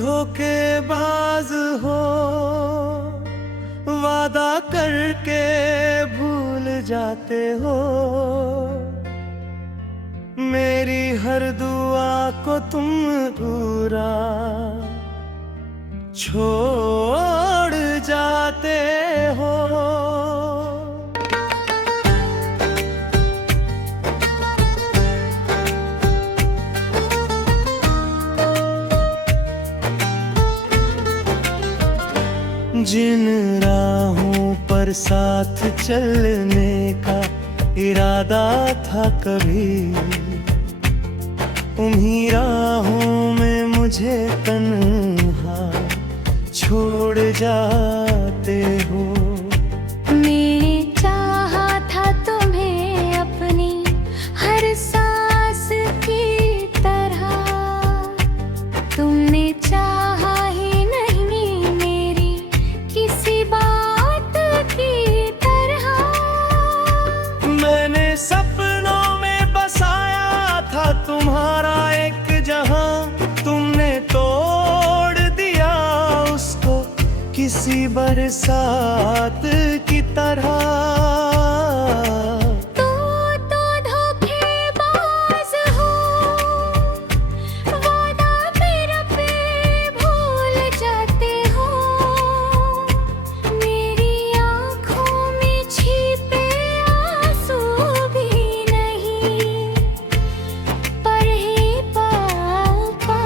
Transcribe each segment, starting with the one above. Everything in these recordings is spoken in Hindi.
धोखेबाज हो, वादा करके भूल जाते हो। मेरी हर दुआ को तुम पूरा छोड़ जाते हो। जिन राहों पर साथ चलने का इरादा था कभी, उन्हीं राहों में मुझे तन्हा छोड़ जाते हो। मैंने चाहा था तुम्हें अपनी हर सांस की तरह, तुमने चाहा ही नहीं मेरी किसी बात की तरह। मैंने सपनों में बसाया था तुम्हारा एक जहां, तुमने तोड़ दिया उसको किसी बरसात की तरह। तो धोखेबाज हो, वादा मेरा पे भूल जाते हो। मेरी आँखों में छिपे आंसू भी नहीं, पर ही पापा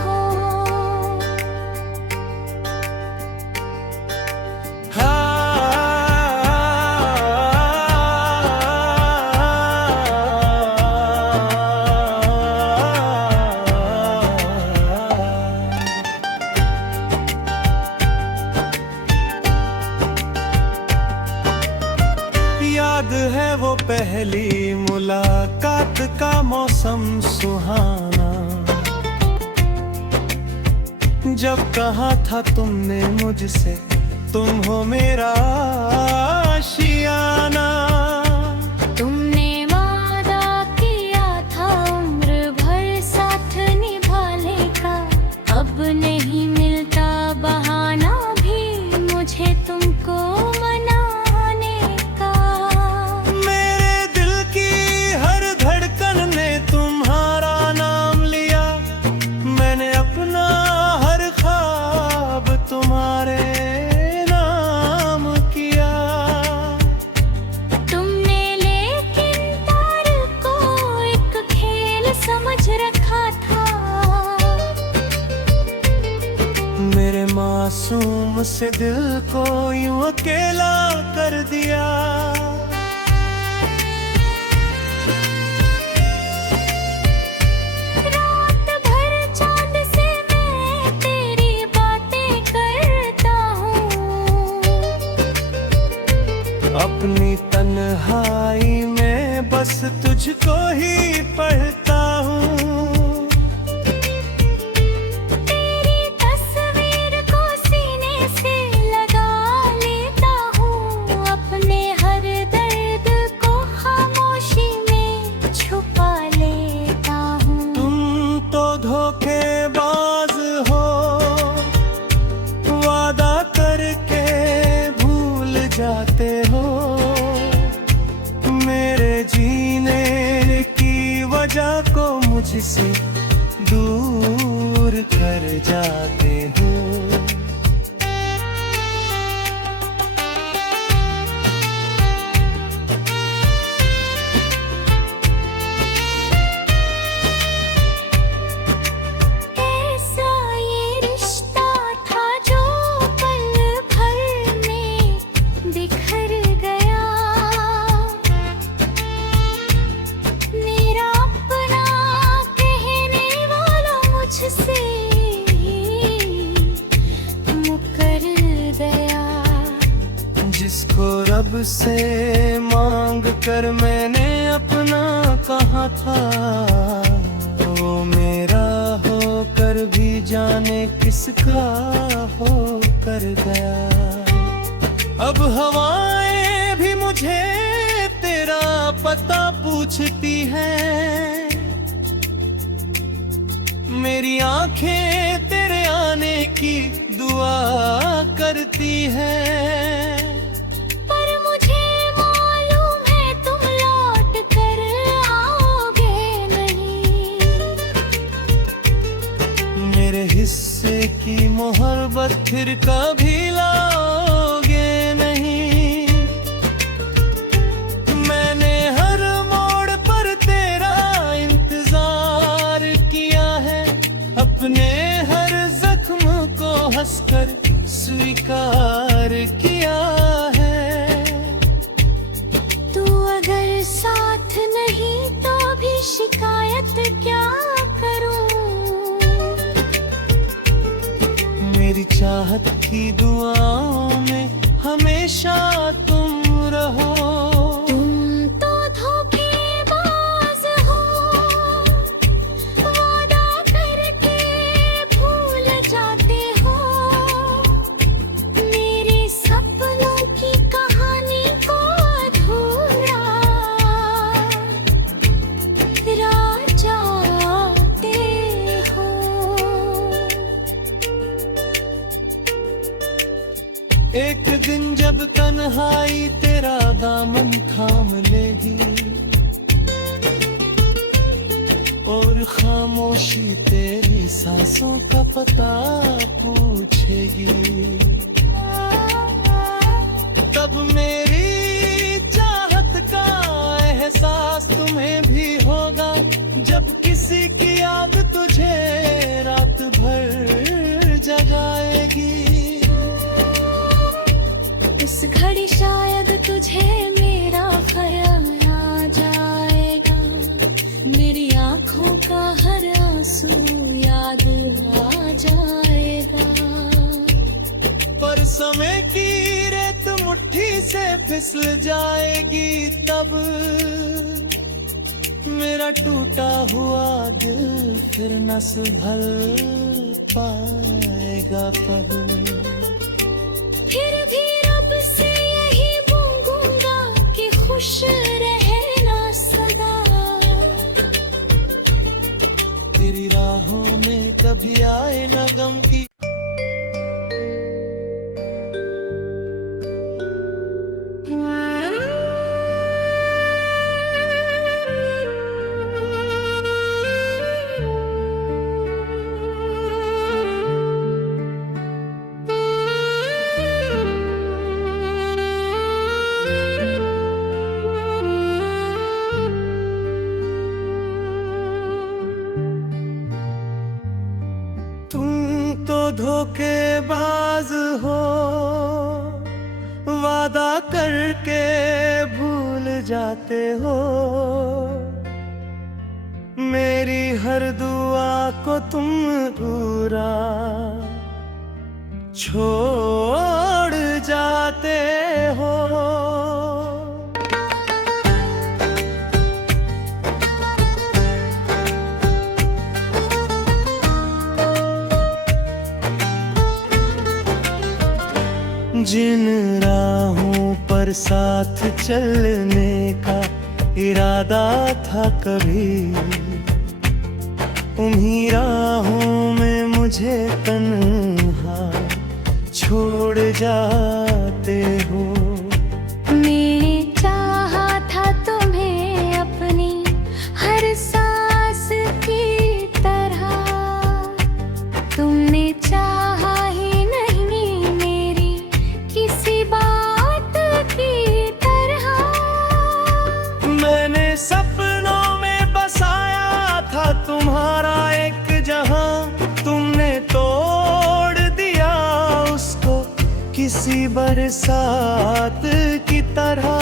हो। याद है वो पहली मुलाकात का मौसम सुहाना, जब कहा था तुमने मुझसे तुम हो मेरा आशियाना। तुमने वादा किया था उम्र भर साथ निभाने का, अब नहीं मिलता बहाना भी मुझे तुमको मनाने का। मेरे दिल की हर धड़कन ने तुम्हारा नाम लिया, मैंने अपना हर ख्वाब तुम्हारे नाम किया। तुमने लेकिन प्यार को एक खेल समझ रखा था, मेरे मासूम से दिल को यूं अकेला कर दिया। रात भर चांद से मैं तेरी बातें करता हूँ, अपनी तन्हाई में बस तुझको ही पढ़ता हूँ। तेरी तस्वीर को सीने से लगा लेता हूँ, अपने हर दर्द को खामोशी में छुपा लेता हूँ। तुम तो धोखेबाज हो, वादा करके भूल जाते हो। मेरे जीने की वजह को मुझसे दूर कर जाते हो। ऐसा ये रिश्ता था जो पल भर में बिखर गया, मेरा अपना कहने वाला मुझसे मुकर गया। जिसको रब से मांग कर मैंने अपना कहा था, वो मेरा होकर भी जाने किसका हो कर गया। अब हवाएं भी मुझे तेरा पता पूछती हैं, मेरी आंखें तेरे आने की दुआ करती है। पर मुझे मालूम है तुम लौट कर आओगे नहीं। मेरे हिस्से की मोहब्बत फिर कभी लाओगे नहीं। मैंने हर मोड़ पर तेरा इंतजार किया है, अपने हर जख्म को हंसकर स्वीकार किया है। तू अगर साथ नहीं तो भी शिकायत क्या करूं। मेरी चाहत की दुआओं में हमेशा तुम रहो। तुम तो धोखेबाज हो, वादा करके भूल जाते हो। मेरे सपनों की कहानी को अधूरा रह जाते हो। एक दिन जब तन्हाई तेरा दामन थाम लेगी और खामोशी तेरी सांसों का पता पूछेगी, तब मेरी चाहत का एहसास तुम्हें भी होगा। जब किसी की याद तुझे रात भर जगाएगी। इस घड़ी शायद तुझे मेरा ख्याल आ जाएगा। मेरी आँखों का हर आंसू याद आ जाएगा। पर समय की रेत मुट्ठी से फिसल जाएगी, तब मेरा टूटा हुआ दिल फिर न संभल पाएगा। पर फिर भी रब से यही मांगूंगा कि खुश रहना सदा। तेरी राहों में कभी आए न गम की धोखेबाज हो, वादा करके भूल जाते हो। मेरी हर दुआ को तुम पूरा छोड़ जाते हो। जिन राहों पर साथ चलने का इरादा था कभी, उन्हीं राहों में मुझे तन्हा छोड़ जाते हो। मैंने चाहा था तुम्हें अपनी हर सांस की तरह। तुमने चाहा ही नहीं मेरी किसी बात की तरह। मैंने सपनों में बसाया था तुम्हारा एक जहां, तुमने तोड़ दिया उसको किसी बरसात की तरह।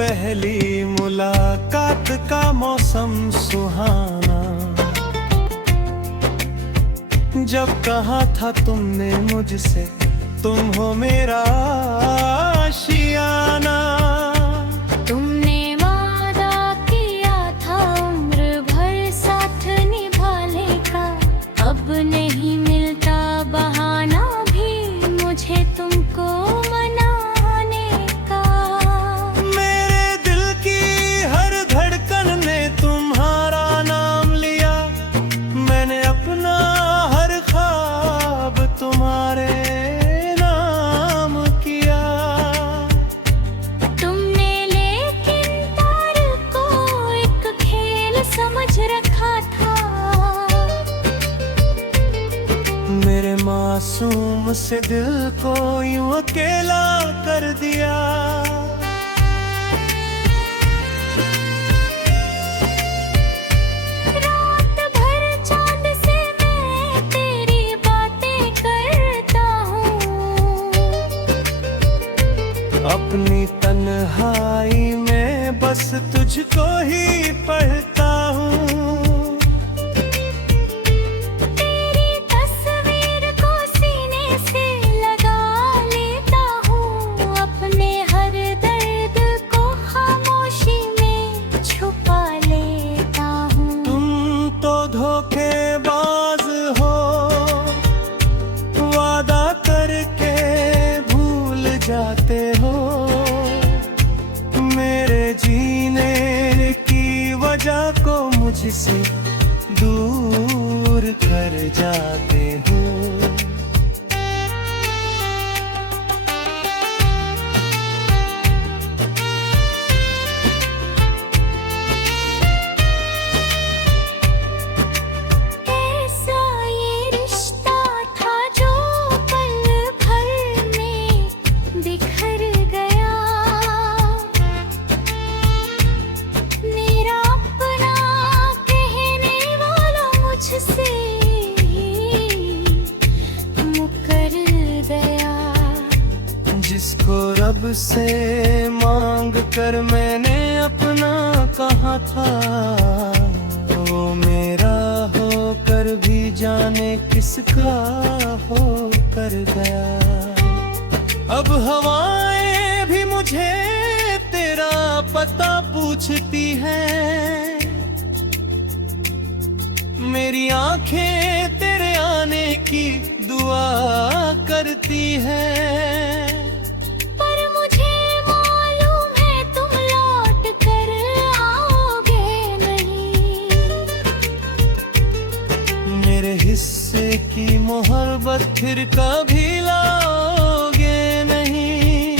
पहली मुलाकात का मौसम सुहाना, जब कहा था तुमने मुझसे तुम हो मेरा आशियाना। तुमने वादा किया था उम्र भर साथ निभाने का, अब नहीं मिलता बहाना भी मुझे तुमको मनाने का। मेरे दिल की हर धड़कन ने तुम्हारा नाम लिया, मैंने अपना हर ख्वाब तुम्हारे नाम किया। तुमने लेकिन प्यार को एक खेल समझ रखा था, मेरे मासूम से दिल को यूं अकेला कर दिया। रात भर चांद से मैं तेरी बातें करता हूँ, अपनी तन्हाई में बस तुझको ही पढ़ता हूँ। तेरी तस्वीर को सीने से लगा लेता हूँ, अपने हर दर्द को खामोशी में छुपा लेता हूँ। तुम तो धोखेबाज हो, वादा करके भूल जाते हो, मेरे जीने की वजह को मुझसे दूर कर जाते हो। ऐसा ये रिश्ता था जो पल भर में बिखर गया, मेरा अपना कहने वाला मुझसे मुकर गया। जिसको रब से मांग कर मैंने अपना कहा था, वो मेरा होकर भी जाने किसका हो कर गया। अब हवाएं भी मुझे तेरा पता पूछती हैं, मेरी आंखें तेरे आने की दुआ करती हैं। पर मुझे मालूम है तुम लौट कर आओगे नहीं, मेरे हिस्से की मोहब्बत फिर कभी लाओगे नहीं।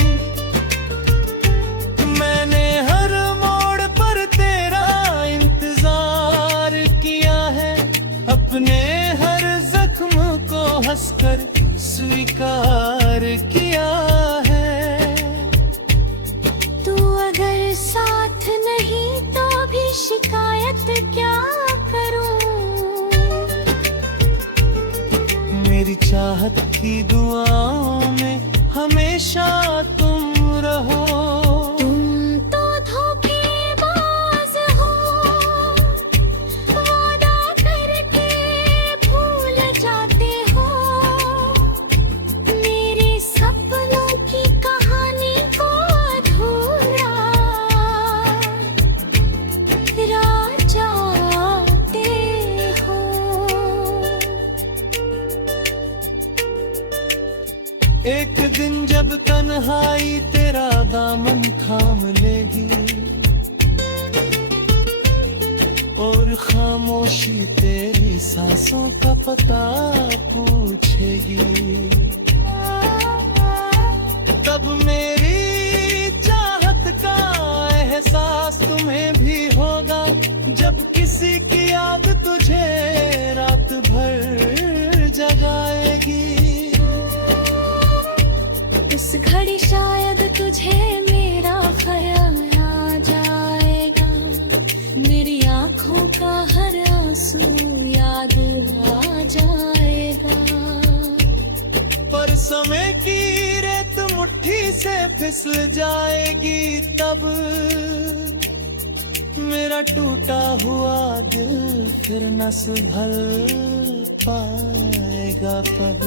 मैंने हर मोड़ पर तेरा इंतजार किया है, अपने हर जख्म को हंसकर स्वीकार किया है। तू अगर साथ नहीं तो भी शिकायत क्या करूं। मेरी चाहत की दुआओं में हमेशा तुम रहो। तुम तो धोखेबाज हो, वादा करके भूल जाते हो, मेरे सपनों की कहानी को अधूरा रह जाते हो। एक दिन जब तन्हाई तेरा दामन थाम लेगी और खामोशी तेरी सांसों का पता पूछेगी, तब मेरी चाहत का एहसास तुम्हें भी होगा, जब किसी की याद तुझे रात भर जगाएगी। इस घड़ी शायद तुझे मेरा ख्याल आ जाएगा, मेरी आँखों का हर आंसू याद आ जाएगा। पर समय की रेत मुट्ठी मुट्ठी से फिसल जाएगी तब मेरा टूटा हुआ दिल फिर न संभल पाएगा कब।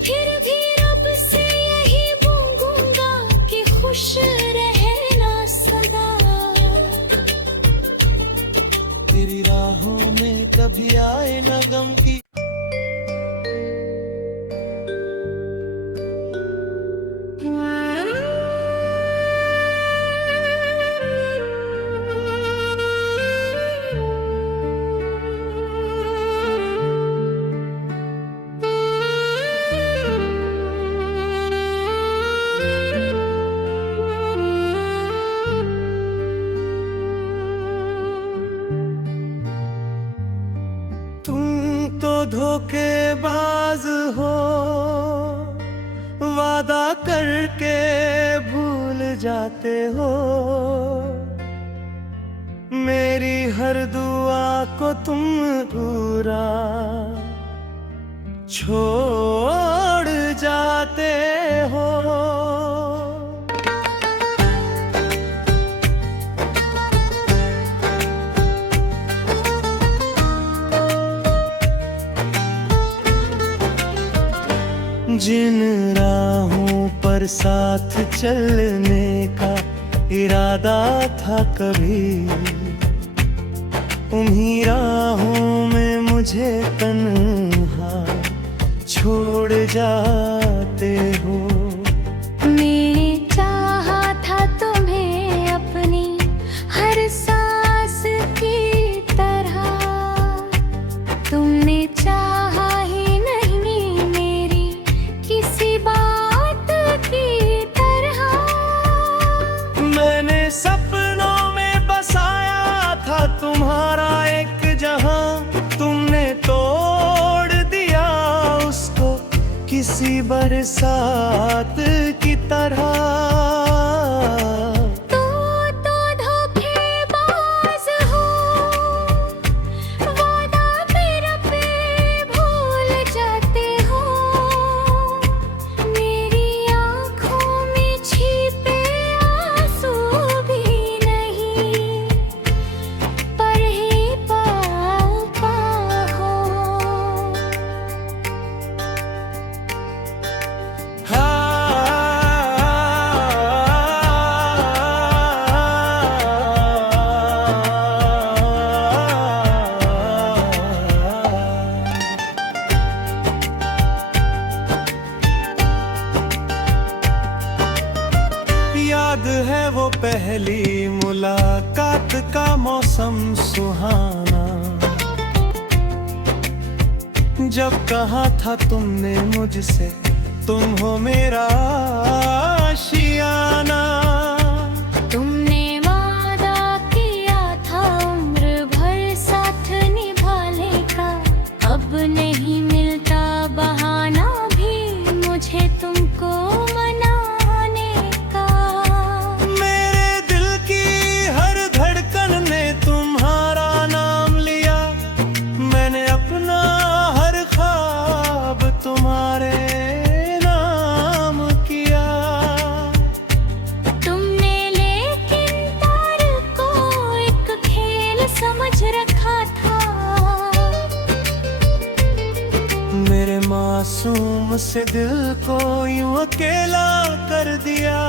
फिर भी रब से यही मांगूंगा कि खुश रहना सदा। तेरी राहों में कभी आए न गम की धोखेबाज हो, वादा करके भूल जाते हो। मेरी हर दुआ को तुम पूरा छोड़ जाते हो। जिन राहों पर साथ चलने का इरादा था कभी, उन्हीं राहों में मुझे तन्हा छोड़ जाते हो। मैंने चाहा था तुम्हें अपनी हर सांस की तरह, तुमने चाहा ही नहीं मेरी किसी बात की तरह। मैंने सपनों में बसाया था तुम्हारा एक जहां, तुमने तोड़ दिया उसको किसी बरसात की तरह। तो धोखेबाज हो, वादा मेरा पे भूल जाते हो। मेरी आँखों में छिपे आंसू भी नहीं, पर ही पापा हो। याद है वो पहली मुलाकात का मौसम सुहाना, जब कहा था तुमने मुझसे तुम हो मेरा आशियाना। तुमने वादा किया था उम्र भर साथ निभाने का, अब नहीं मिलता बहाना भी मुझे तुमको मनाने का। मेरे दिल की हर धड़कन ने तुम्हारा नाम लिया, मैंने अपना हर ख्वाब तुम्हारे नाम किया। तुमने लेकिन प्यार को एक खेल समझ रखा था, मेरे मासूम से दिल को यूं अकेला कर दिया।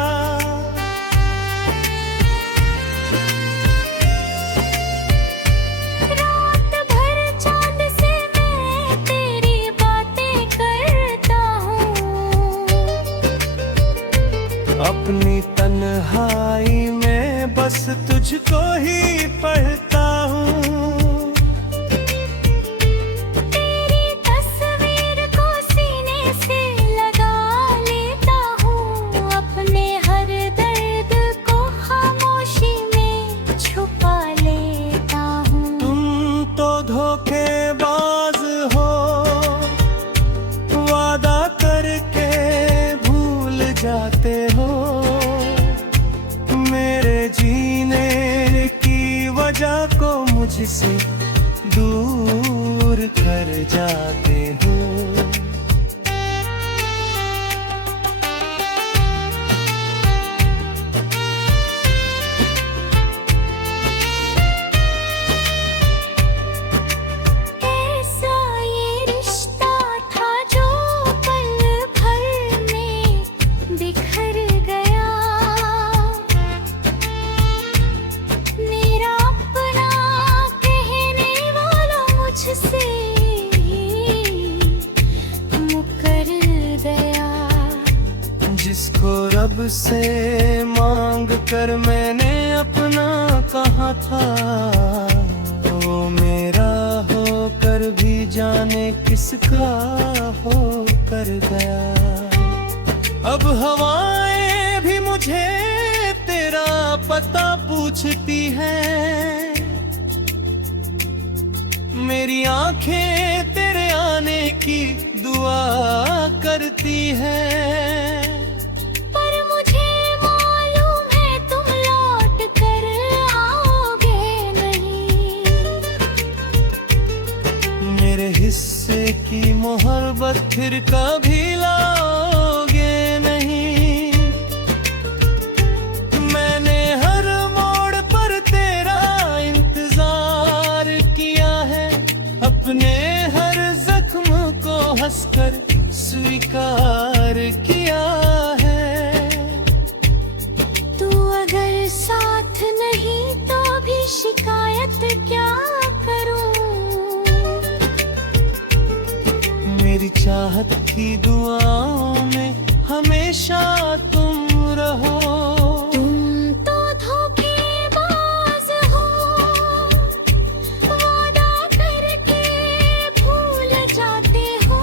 रात भर चांद से मैं तेरी बातें करता हूँ, अपनी तन्हाई में बस तुझको ही पढ़ता हूँ। तेरी तस्वीर को सीने से लगा लेता हूँ, अपने हर दर्द को खामोशी में छुपा लेता हूँ। तुम तो धोखेबाज हो, वादा करके भूल जाते हो। मेरे जीने की वजह को मुझसे दूर कर जाते हो। रब से मांग कर मैंने अपना कहा था, वो मेरा होकर भी जाने किसका हो कर गया। अब हवाएं भी मुझे तेरा पता पूछती हैं, मेरी आंखें तेरे आने की दुआ करती हैं। पर मुझे मालूम है तुम लौट कर आओगे नहीं। मेरे हिस्से की मोहब्बत फिर कभी लाओगे नहीं। मैंने हर मोड़ पर तेरा इंतजार किया है, अपने हर जख्म को हंसकर स्वीकार किया है। तू अगर साथ नहीं तो भी शिकायत क्या करूं। मेरी चाहत की दुआओं में हमेशा तुम रहो। तुम तो धोखेबाज हो, वादा करके भूल जाते हो।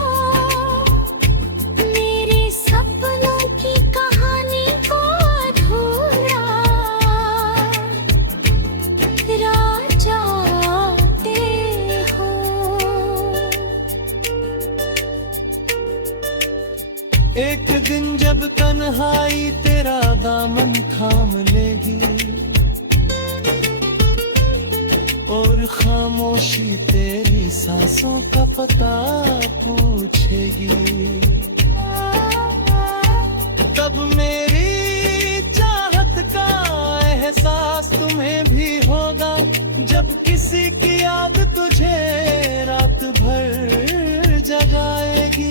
मेरे सपनों की कहानी को अधूरा रह जाते हो। एक दिन जब तन्हाई तेरा दामन थाम लेगी और खामोशी तेरी सांसों का पता पूछेगी, तब मेरी चाहत का एहसास तुम्हें भी होगा। जब किसी की याद तुझे रात भर जगाएगी,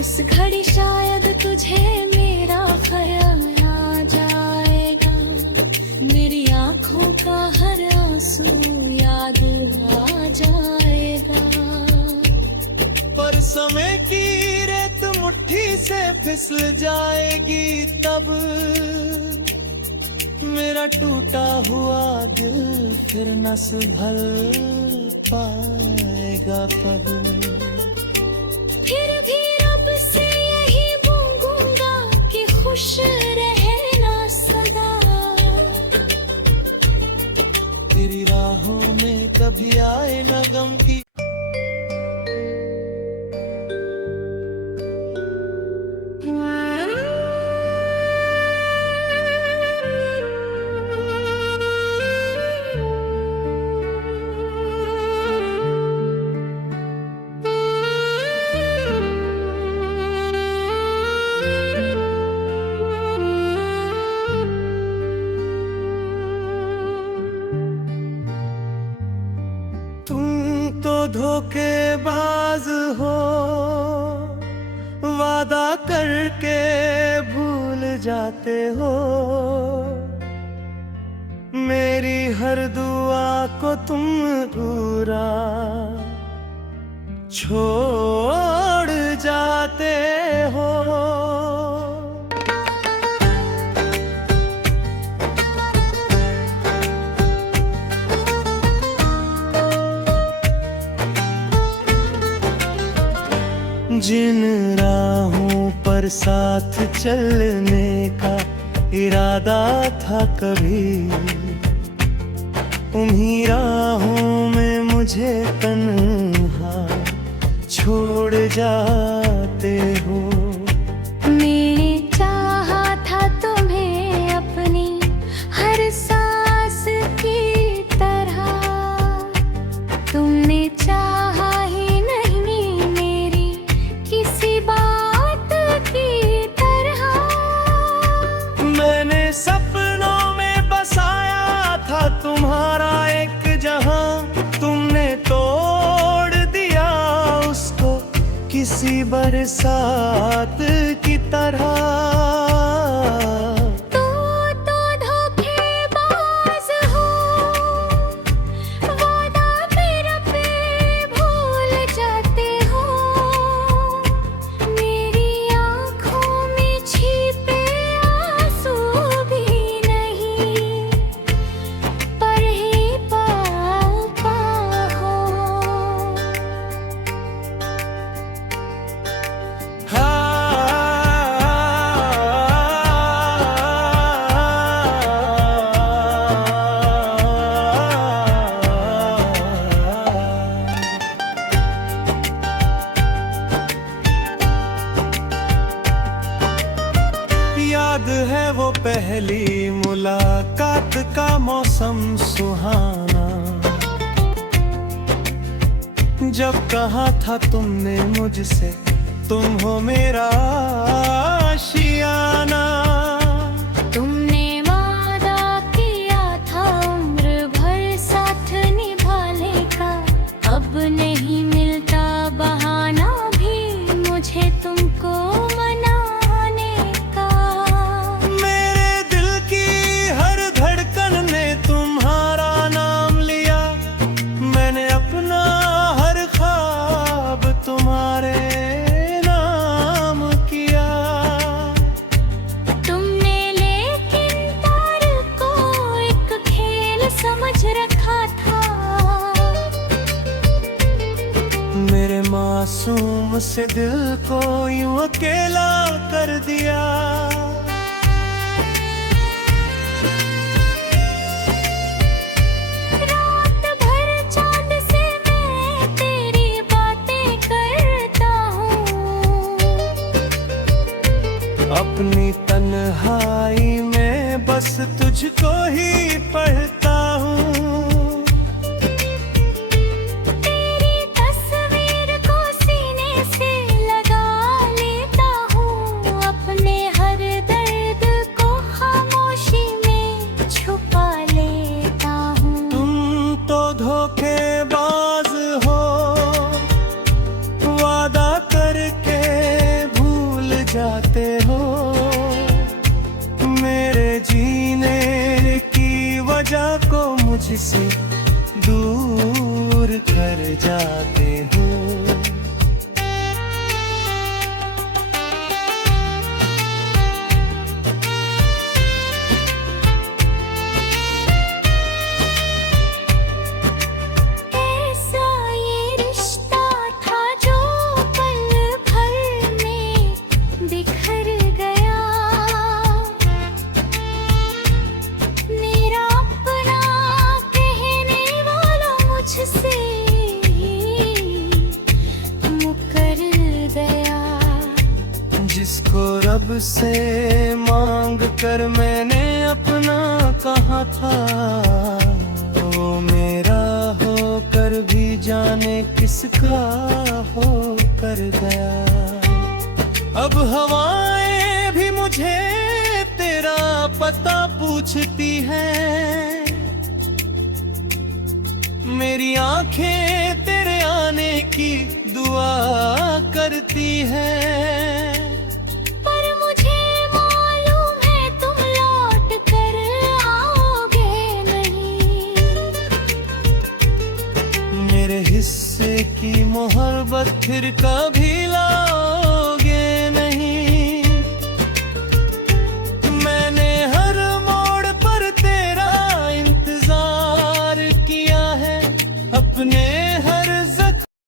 इस घड़ी शायद तुझे मेरा ख्याल आ जाएगा। मेरी आंखों का हर आंसू याद आ जाएगा। पर समय की रेत मुट्ठी से फिसल जाएगी, तब मेरा टूटा हुआ दिल फिर न संभल पाएगा। पर फिर भी रब से यही मांगूंगा कि खुश रहना सदा। तेरी राहों में कभी आए न गम की धोखेबाज हो, वादा करके भूल जाते हो। मेरी हर दुआ को तुम पूरा छोड़ जाते हो। जिन राहों पर साथ चलने का इरादा था कभी, उन्हीं राहों में मुझे तन्हा छोड़ जाते हो। मैंने चाहा था तुम्हें अपनी हर सांस की तरह, तुमने चाहा ही नहीं मेरी किसी बात की तरह। मैंने सपनों में बसाया था तुम्हारा एक जहां, तुमने तोड़ दिया उसको किसी बरसात की तरह। जब कहा था तुमने मुझसे तुम हो मेरा आशियाना। तुमने वादा किया था उम्र भर साथ निभाने का, अब नहीं मिलता बहाना भी मुझे तुमको मनाने का। मेरे दिल की हर धड़कन ने तुम्हारा नाम लिया, मैंने अपना हर ख्वाब तुम्हारे नाम किया। तुमने लेकिन प्यार को एक खेल समझ रखा था। मेरे मासूम से दिल को यूं अकेला कर दिया। रात भर चांद से मैं तेरी बातें करता हूँ, अपनी तन्हाई में बस तुझको ही पढ़ता हूँ। तेरी तस्वीर को सीने से लगा लेता हूँ, अपने हर दर्द को खामोशी में छुपा लेता हूँ। तुम तो धोखेबाज हो, वादा करके भूल जाते हो, मेरे जीने की वजह को मुझसे दूर कर जाते हो। ऐसा ये रिश्ता था जो पल भर में बिखर गया। मेरा अपना कहने वाला मुझसे मुकर गया। जिसको रब से मांग कर मैंने अपना कहा था, वो मेरा होकर भी जाने किसका हो कर गया। अब हवाएं भी मुझे तेरा पता पूछती हैं, मेरी आंखें तेरे आने की दुआ करती हैं। पर मुझे मालूम है तुम लौट कर आओगे नहीं। मेरे हिस्से की मोहब्बत फिर कभी ला